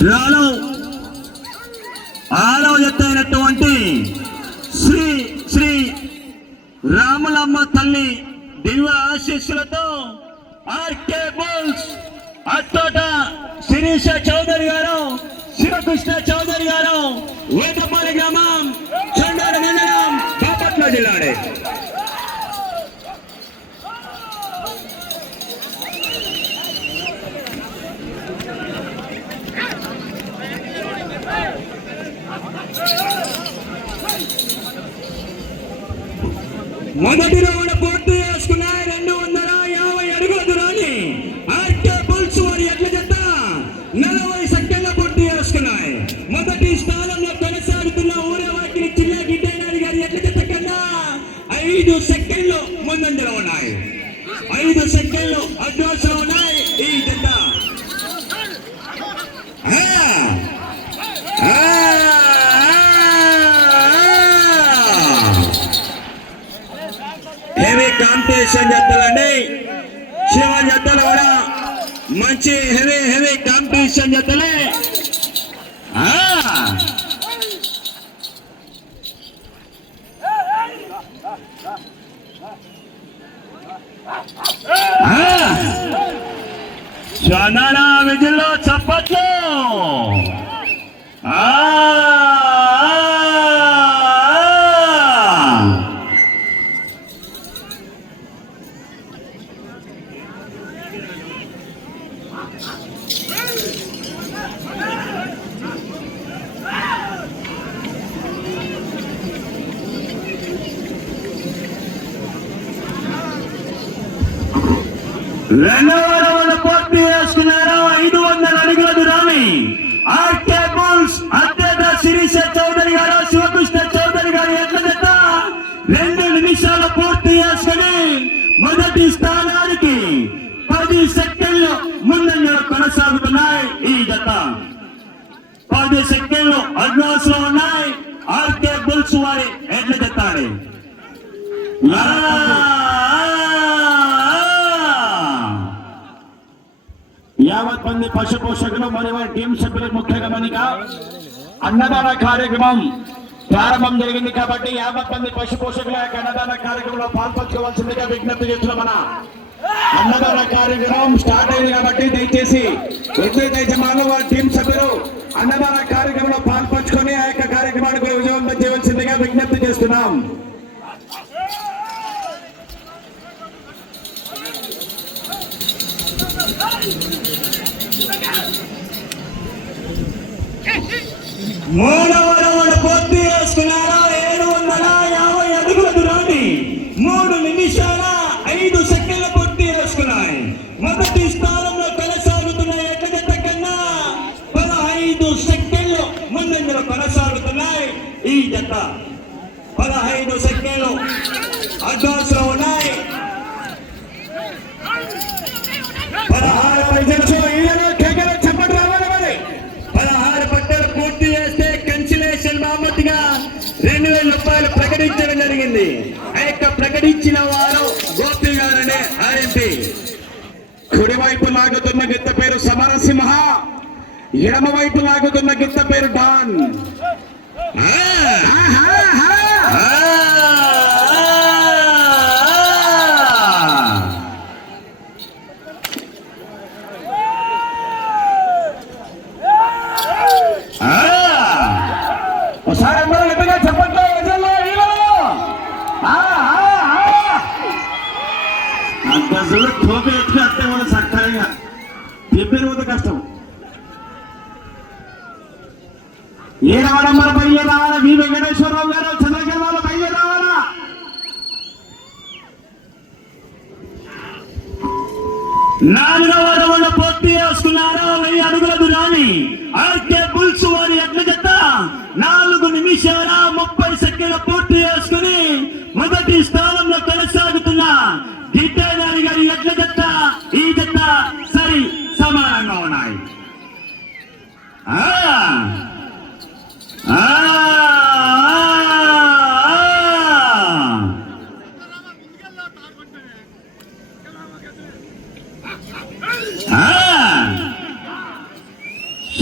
డ్రాలో 6వ జత అయినటువంటి శ్రీ శ్రీ రాములమ్మ తల్లి దివ్య ఆశీస్సులతో ఆర్కే బుల్స్ అత్తోట శిరీష చౌదరి గారు, శివకృష్ణ చౌదరి గారు, వేటపల్లి గ్రామం, చండాడ మండలం, బాపట్ల జిల్లా. మొదటి రౌండ్ పూర్తి చేసుకున్నాయి. 250 అడుగుల దూరాన్ని ఆర్కే బుల్స్ వారి ఎడ్ల జత 40 సెకండ్ల పూర్తి చేసుకున్నాయి. మొదటి స్థానంలో కొనసాగుతున్న ఊరేవాకిని చిల్లా గిడ్డైనారి గారి ఎడ్ల జత కన్నా 5 సెకండ్లు ముందంజలో ఉన్నాయి. 5 సెకండ్లు అడ్వాన్స్లో ఉన్నాయి ఈ జత. Heavy competition జతలండి. శివ జతలు కూడా మంచి హెవీ కాంపిటీషన్ జతలే. చందన విధుల్లో చప్పట్లు. రెండవ రౌండ్ పూర్తి చేసుకున్నారు. 500 అడుగుల దూరాన్ని ఆర్కే బుల్స్ అత్యత శిరీష చౌదరి గారు, శివకృష్ణ చౌదరి గారు ఎట్ల జత 2 నిమిషాలు పూర్తి చేసుకుని మొదటి స్థానానికి 10 సెకండ్లు ముందంజలో కొనసాగుతున్నాయి ఈ జత. 10 సెకండ్లు అడ్వాన్స్ లో ఉన్నాయి ఆర్కే బుల్స్ వారి ఎట్ల జత. యావత్ మంది పశు పోషకులు మరియు వారి టీం సభ్యులకు ముఖ్య గమనిక, అన్నదాన కార్యక్రమం ప్రారంభం జరిగింది కాబట్టి యావత్ మంది పశు పోషకుల యొక్క అన్నదాన కార్యక్రమంలో పాల్పంచుకోవాల్సిందిగా విజ్ఞప్తి చేస్తున్నాం. మన అన్నదాన కార్యక్రమం స్టార్ట్ అయింది కాబట్టి దయచేసి ఎద్దుల యజమానులు వారి టీం సభ్యులు అన్నదాన కార్యక్రమంలో పాల్పంచుకొని ఆ యొక్క కార్యక్రమానికి విజయవంతం చేయవలసిందిగా విజ్ఞప్తి చేస్తున్నాం. మూడవ రౌండ్ పూర్తి చేసుకున్నారు. 750 అడుగుల దూరాన్ని 3 నిమిషాల 5 సెకండ్ల పూర్తి చేసుకున్నాయి. మొదటి స్థానంలో కొనసాగుతున్న ఎడ్ల జత కన్నా 15 సెకండ్లు ముందంజలో కొనసాగుతున్నాయి ఈ జత. 15 సెకండ్లు అడ్వాన్స్ లో ఉన్నాయి. 16 పట్టాలు పూర్తి చేస్తే కన్సిలేషన్ బామతిగా 2000 రూపాయలు ప్రకటించడం జరిగింది. ఆ యొక్క ప్రకటించిన వారు గోపి గారనే ఆర్ఎంపీ. కుడివైపు లాగుతున్న గిత్త పేరు సమరసింహ, ఎడమ వైపు లాగుతున్న గిత్త పేరు డాన్. గజలు తోపి ఎత్తుకొస్తే వాళ్ళు చక్కగా చెప్పిన కష్టం. 7వ నంబర్ బయలు రావాలా, వి వెంకటేశ్వరరావు గారు చంద్రగిరి వాళ్ళు బయలు రావాలా. 4వ రౌండ్ పూర్తి చేసుకున్నారు. 1000 అడుగుల దూరాన్ని ఆర్కే బుల్స్ వారి ఎడ్ల జత 4 నిమిషాల 30 సెకండ్ల పూర్తి చేసుకుని మొదటి స్థానంలో కొనసాగుతున్న గిడ్డైనారి గారి ఎడ్ల జత ఈ జత సరి సమానంగా ఉన్నాయి.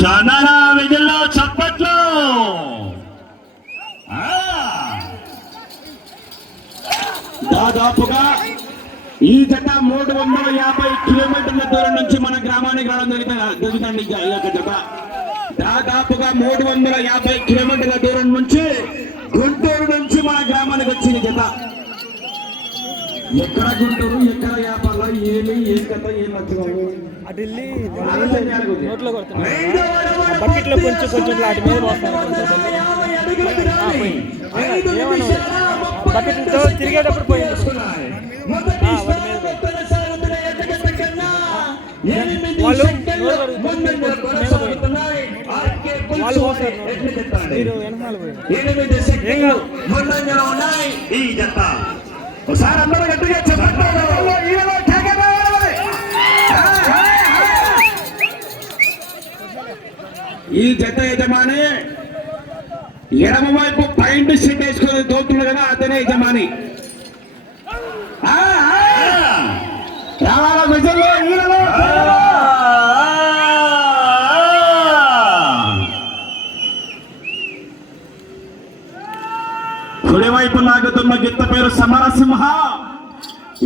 స్వర్ణాల విజుల్లో చప్పట్లు. దాదాపుగా ఈ జత 350 కిలోమీటర్ల దూరం నుంచి మన గ్రామానికి రావడం జరుగుతుంది. ఈ యొక్క జత దాదాపుగా 350 కిలోమీటర్ల దూరం నుంచి గుంటూరు నుంచి మన గ్రామానికి వచ్చింది జత. ఎక్కడ గుంటూరు, ఎక్కడ వ్యాపారంలో ఏం కథ ఏం నచ్చుకోవు బకెట్ లో కొంచెం వాటి మీద బకెట్లతో తిరిగేటప్పుడు పోయింది. వాళ్ళు మీరు వెనకాల ఒకసారి అందరూ గట్టిగా చెప్పండి. ఈ జత యజమాని ఎడమ వైపు పైంట్ షీట్ వేసుకొని దోతులు కదా, అతనే యజమాని. రావాల విజయంలో ఈయనలో కుడివైపు లాగుతున్న గిత్త పేరు సమరసింహ,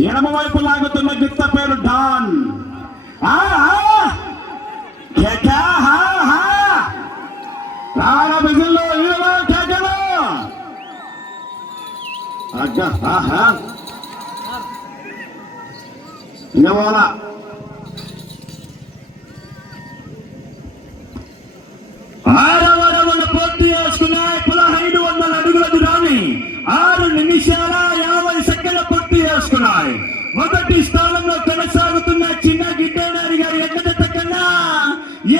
ఎడమ వైపు లాగుతున్న గిత్త పేరు డాన్. రావాల విజయంలో ఈయనలో కేకలు. ఇవ్వాలా పూర్తి చేసుకున్నాయి. 1500 అడుగుల దూరాన్ని 6 నిమిషాల 50 సెకండ్ల పూర్తి చేసుకున్నాయి. మొదటి స్థానంలో కొనసాగుతున్న చిన్న గిడ్డేనారి గారి ఎక్క కన్నా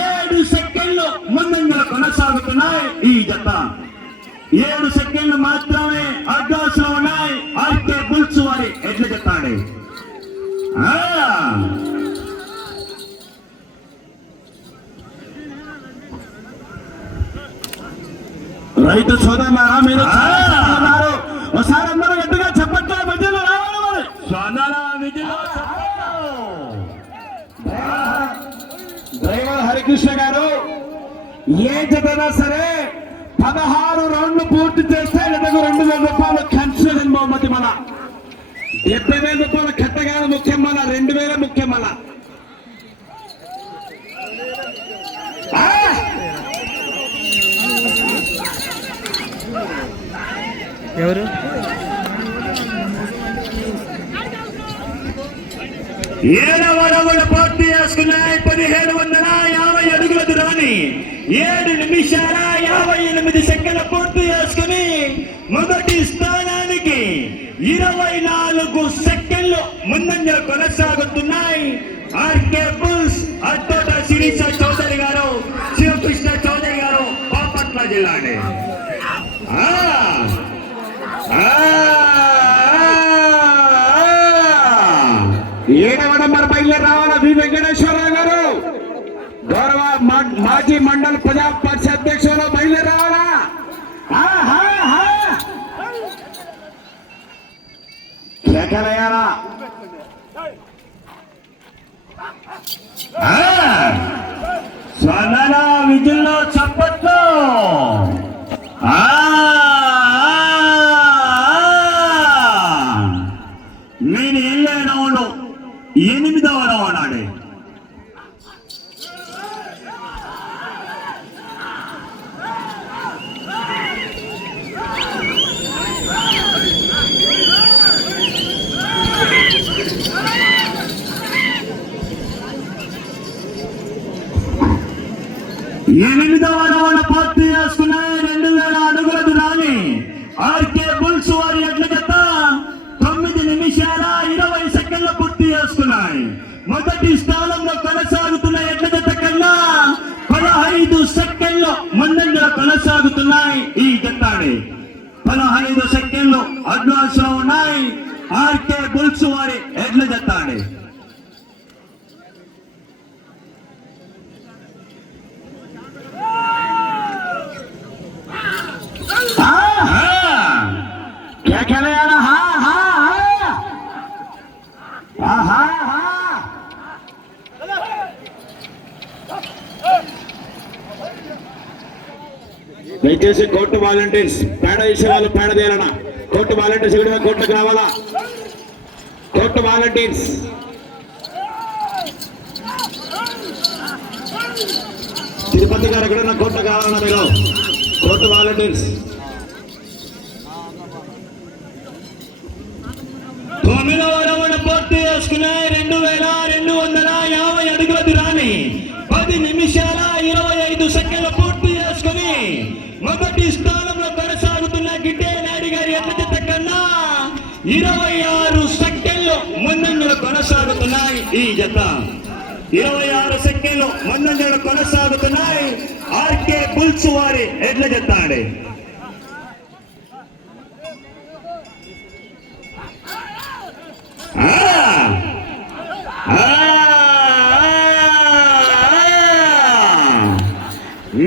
7 సెకండ్లు ముందంగా కొనసాగుతున్నాయి. ఈ జత 7 సెకండ్లు మాత్రమే అడ్వాన్స్ లో ఉన్నాయి. ఆర్కే బుల్స్ వారి ఎట్ల చెప్తాడు. రైతు సోదరులారా, మీరు ఒకసారి అందరూ గట్టిగా చెప్పట్లే. మధ్యలో రావాలి. డ్రైవర్ హరికృష్ణ గారు ఏ జతైనా సరే 16 రౌండ్లు పూర్తి చేస్తే ఎదుగు 2,000 రూపాయలు కన్సెషన్ బహుమతి. మన 70,000 రూపాయల కట్టగానే ముఖ్యం, మన 2,000 ముఖ్యం. మన ఎవరు 7వ రౌండ్ పూర్తి చేసుకున్నాయి. 1750 అడుగుల దూరాన్ని 7 నిమిషాల 58 సెకండ్ల పూర్తి చేసుకుని మొదటి స్థానానికి 24 సెకండ్లు ముందంజ కొనసాగుతున్నాయి. ఆర్కే బుల్స్ అత్తోట శిరీష చౌదరి గారు, శివకృష్ణ చౌదరి గారు, బాపట్ల జిల్లా. ఏడవ నంబర్ బయలుదేరి రావాల వి వెంకటేశ్వరరావు గారు, గౌరవ మాజీ మండల ప్రజా పరిషత్ అధ్యక్షులు బయలుదేరి రావాలా. కేకలేయాలా. స్వర్ణాల విజుల్లో చప్పట్లు. నేను వెళ్ళే రౌండ్ 8వ రౌండ్ ఆడే. పూర్తి చేసుకున్నాయి. 2000 అడుగుల దూరాన్ని ఆర్కే బుల్స్ వారి ఎడ్ల జత 9 నిమిషాల 20 సెకండ్ల పూర్తి చేసుకున్నాయి. మొదటి స్థానంలో కొనసాగుతున్న ఎడ్ల జత కన్నా 15 సెకండ్లు ముందంజలో కొనసాగుతున్నాయి. ఈ జతాన్ని 15 సెకండ్లు అడ్వాన్స్ లో ఉన్నాయి. ఆర్కే బుల్స్ వారి ఎడ్ల జతాన్ని దయచేసి కోర్టు వాలంటీర్స్ పేడ వేసే వాళ్ళు పేడ తీయాలన్నా. కోర్టు వాలంటీర్స్ కూడా కోర్టుకు రావాలా. కోర్టు వాలంటీర్స్ తిరుపతి గారు ఎక్కడన్నా కోర్టు కావాలన్నా మీరు. కోర్టు వాలంటీర్స్ 9వ రౌండ్ పూర్తి చేసుకున్నాయి. 2250 అడుగుల దూరాన్ని 10 నిమిషాల 25 సెకండ్లు పూర్తి చేసుకుని మొదటి స్థానంలో కొనసాగుతున్న గిడ్డే నాయుడు గారి ఎట్ల జత కన్నా 26 సెకండ్లు ముందంజలు కొనసాగుతున్నాయి. ఈ జత 26 సెకండ్లు ముందంజలు కొనసాగుతున్నాయి. ఆర్కే బుల్స్ వారి ఎట్ల జత అండి.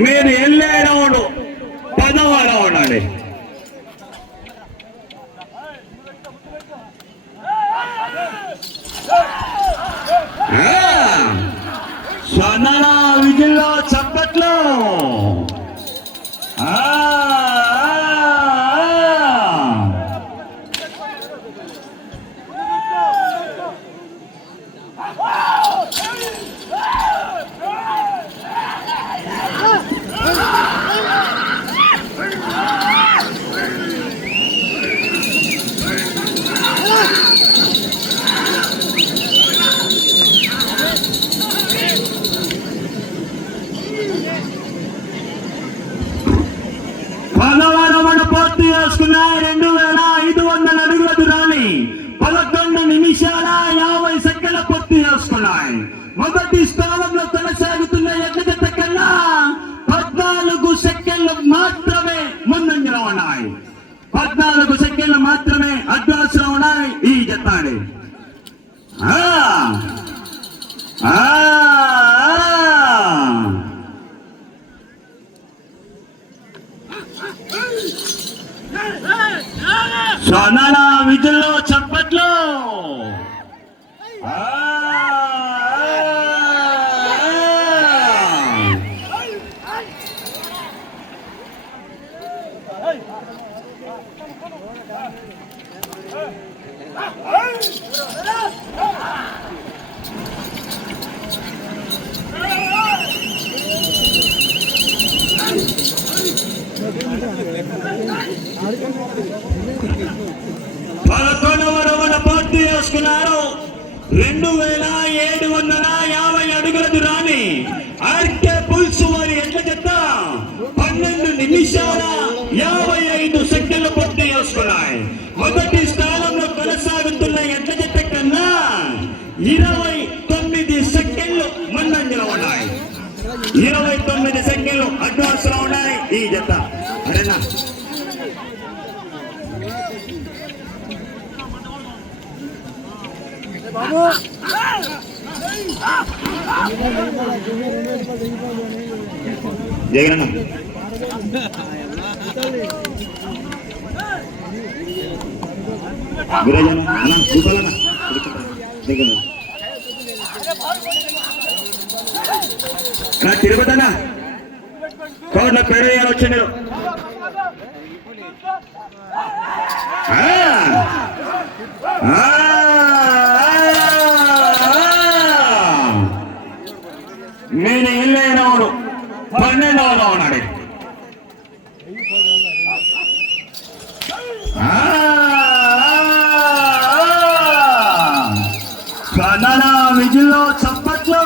మీరు వెళ్ళే రౌండ్ 10వ రౌండ్ అండి. స్వర్ణల విజిల్లో చప్పట్లు. పూర్తి చేసుకున్నాయి. 2500 అడుగుల దూరాన్ని 11 నిమిషాల 50 సెకండ్ల పూర్తి చేసుకున్నాయి. మొదటి స్థానంలో కొనసాగుతున్న ఎడ్ల జత కన్నా 14 సెకండ్లు మాత్రమే ముందంజలో ఉన్నాయి. 14 సెకండ్లు మాత్రమే అడ్వాన్స్లో ఉన్నాయి ఈ జత. స్వర్ణల విధుల్లో చప్పట్లు. పూర్తి చేసుకున్నారు. 2750 అడుగుల దూరాన్ని ఆర్కే బుల్స్ వారి ఎడ్ల జత 12 నిమిషాల 55 సెకండ్లు పూర్తి చేసుకున్నాయి. మొదటి స్థానంలో కొనసాగుతున్న ఎడ్ల జత కన్నా 29 సెకండ్లు ముందంజలో ఉన్నాయి. 29 సెకండ్లు అడ్వాన్స్ లో ఉన్నాయి ఈ జత. అరేనా జగనన్న గురజన అన్న కూపాలన్న తిరుపతి అన్న కోట్ల పేరు వచ్చి మీరు నేను వెళ్ళైన వాడు 12వ రౌండ్ అండి. కన్నడ విజిల్లో చప్పట్లు.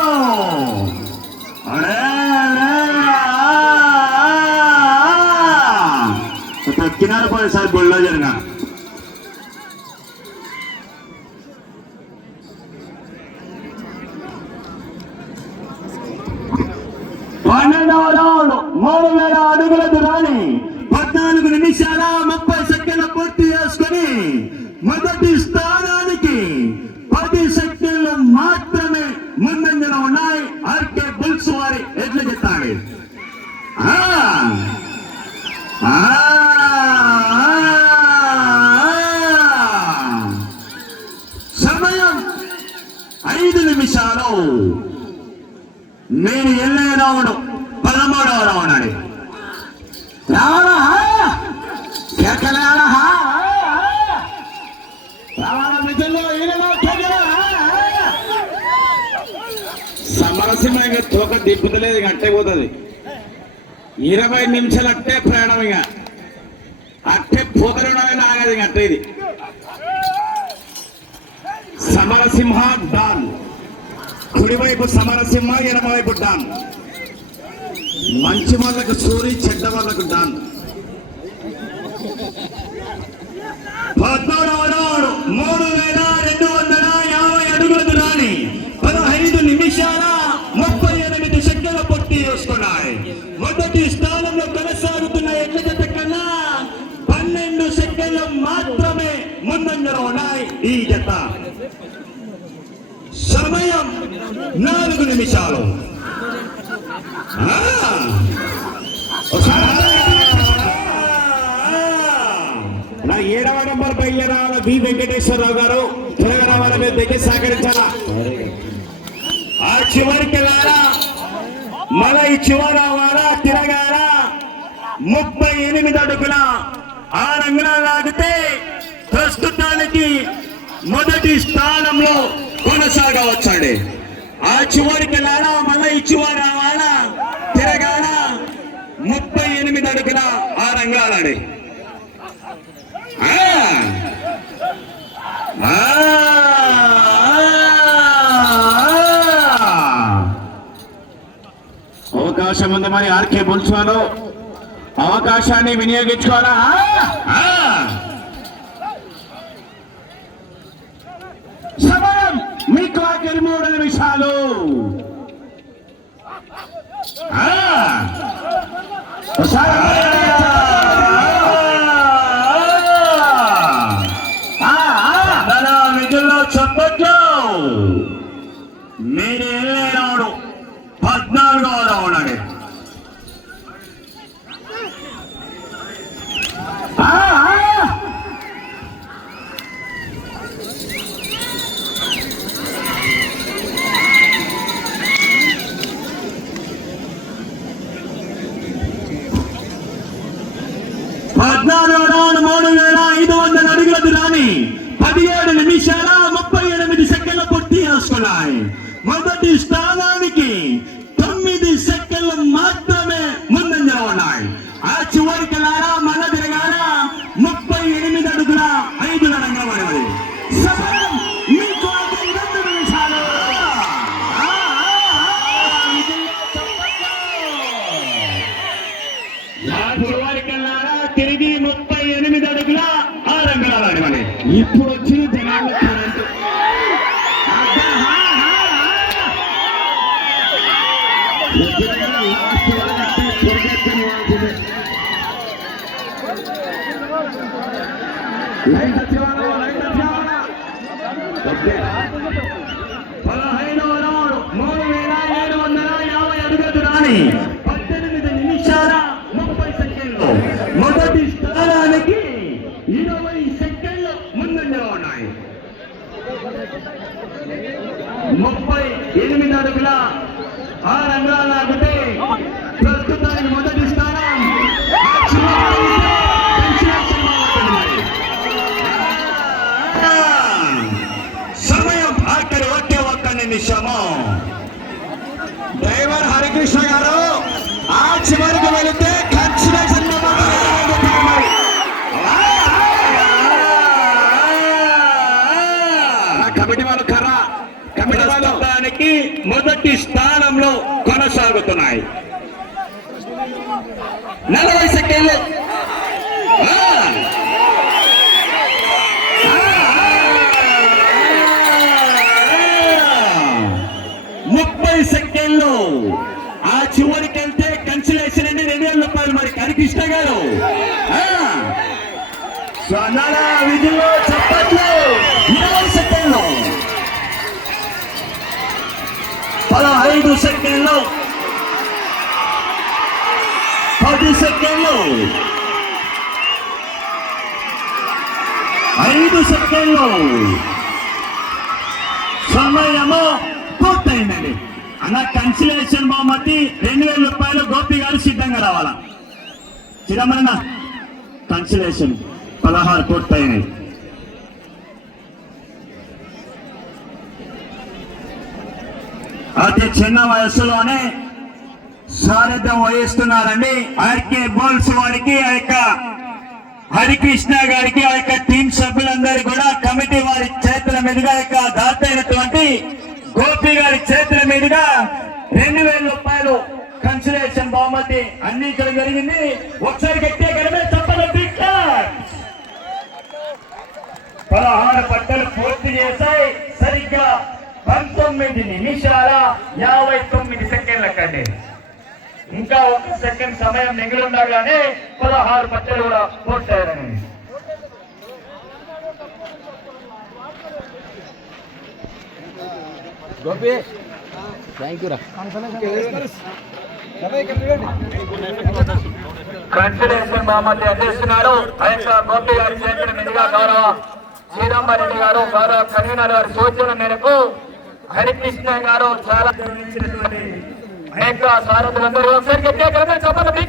ఎక్కినారు పోయేసారి బొల్లో జరిగిన రౌండ్ 3000 అడుగుల దూరాన్ని 14 నిమిషాల 30 సెకండ్ల పూర్తి చేసుకుని మొదటి స్థానానికి 10 సెకండ్లు మాత్రమే ముందంజలో ఉన్నాయి. ఆర్కే బుల్స్ వారి ఎడ్ల జత. సమయం 5 నిమిషాలు. నేను వెళ్ళే రౌండ్ 13వ రౌండ్ అండి. రావాలా కేకలేలా రావాలా నిజంలో ఈయనలో కేకలా సమరసింహ ఇంకా తోక దిప్పుతలేదు ఇక అట్టే పోతుంది 20 నిమిషాలు అట్టే ప్రయాణం ఇక అట్టే పోతనే ఆగదు ఇక అట్టే ఇది సమరసింహ డాన్ కుడివైపు సమరసింహ ఎడమవైపు డాన్ మంచి వాళ్ళకు సూరి చెడ్డ వాళ్ళకు డాన్ 13వ రౌండ్ 3250 అడుగుల దూరాన్ని 15 నిమిషాల 38 సెకండ్ల పూర్తి చేసుకున్నాయి. మొదటి స్థానంలో కొనసాగుతున్న ఎడ్ల జత కన్నా 12 సెకండ్లు మాత్రమే ముందంజలో ఉన్నాయి ఈ జత. సమయం 4 నిమిషాలు. నా 7వ నంబర్ బయలుదేరాల వి వెంకటేశ్వరరావు గారు త్వరగా రావాల మీద దగ్గర సహకరించాలా ఆ చివరికి వెళ్ళాలా మళ్ళీ ఈ చివర వారా తిరగాల 38 అడుగుల ఆ రంగులు లాగితే ప్రస్తుతానికి మొదటి స్థానంలో కొనసాగవచ్చండి. ఆ చివరికి వెళ్ళాలా మళ్ళీ ఈ చివర రావాలా తిరగాల 38 అడుగుల ఆ రంగాలని అవకాశం ఉంది మరి ఆర్కే బుల్స్ వారు అవకాశాన్ని వినియోగించుకోవాలా సమయం మీకు 3 నిమిషాలు. విధుల్లో చెప్పట్లు మీరు వెళ్ళే రౌండ్ 14వ రౌండ్ అండి. రౌండ్ 3500 అడుగుల దూరాన్ని 17 నిమిషాల 38 సెకండ్ల పూర్తి చేసుకున్నాయి. మొదటి స్థానానికి 9 సెకండ్లు మాత్రమే ముందంజలో ఉన్నాయి. ఆ చివరికి లారా మళ్ళా తిరగాల 38 అడుగుల 5 రంగమైనది. సమయం మీకు 2 నిమిషాలు. తిరిగి 38 అడుగుల 6 రంగాలని ఇప్పుడు వచ్చిన జనాలు కరెంటు లైట్ వచ్చేవాళ్ళ 15వ రౌండ్ 3750 అడుగుల దూరాన్ని 18 నిమిషాల 30 సెకండ్లు. మొదటి స్థానానికి 20 సెకండ్లు ముందంజలో ఉన్నాయి. 38 అడుగుల ఆ రంగాలు లాగితే ప్రస్తుతానికి మొదటి స్థానం సమయం ఆఖరి ఒక్క నిమిషము. డ్రైవర్ హరికృష్ణ గారు ఆ చివరికి వెళితే కన్సిడరేషన్ కమిటీ వాళ్ళు కర్ర కమిటీ వాళ్ళు ప్రస్తుతానికి మొదటి స్థానంలో కొనసాగుతున్నాయి. 40 సెకండ్లు. 30 సెకండ్లు. ఆ చివరికి వెళ్తే కన్సిలేషన్ అండి 2000 రూపాయలు. మరి హరికృష్ణ గారు స్వర్ణాల విధుల్లో చెప్పట్లు 20 సెకండ్లు. 15 సెకండ్లు. 10 సెకండ్లు. 5 సెకండ్లు. సమయము పూర్తయిందండి. అన్న కన్సిలేషన్ బహుమతి 2000 రూపాయలు. గోపి గారు సిద్ధంగా రావాలా. చిరమరణ కన్సలేషన్ 16 పూర్తయినాయి. అతి చిన్న వయస్సులోనే సారథ్యం వహిస్తున్నారండి. ఆర్కే బోల్స్ వారికి ఆ యొక్క హరికృష్ణ గారికి ఆ యొక్క టీం సభ్యులందరూ కూడా కమిటీ వారి చేతుల మీదుగా యొక్క దాత అయినటువంటి గోపి గారి చేతుల మీదుగా 2000 రూపాయలు కన్సలేషన్ బహుమతి అందించడం జరిగింది. ఒకసారి గట్టిగా గడమే చెప్పలు 16 పట్టలు పూర్తి చేశాయి. సరిగ్గా 19 నిమిషాల 59 సెకండ్ల కండి. ఇంకా 1 సెకండ్ సమయం మిగిలి ఉండగానే 16 పట్టలు కూడా పూర్తయ్యారని. కన్సలేషన్ బహుమతి అందిస్తున్నారు. ఆ యొక్క గోపి గారి చేతుల మీదుగా గౌరవ శ్రీరామారెడ్డి గారు గౌరవ కన్వీనర్ గారి సూచన మేరకు హరికృష్ణ గారు చాలా గమనించినటువంటి అనేక సారథులందరూ ఒకసారి గట్టిగా చెప్పండి.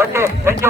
Okay, thank you.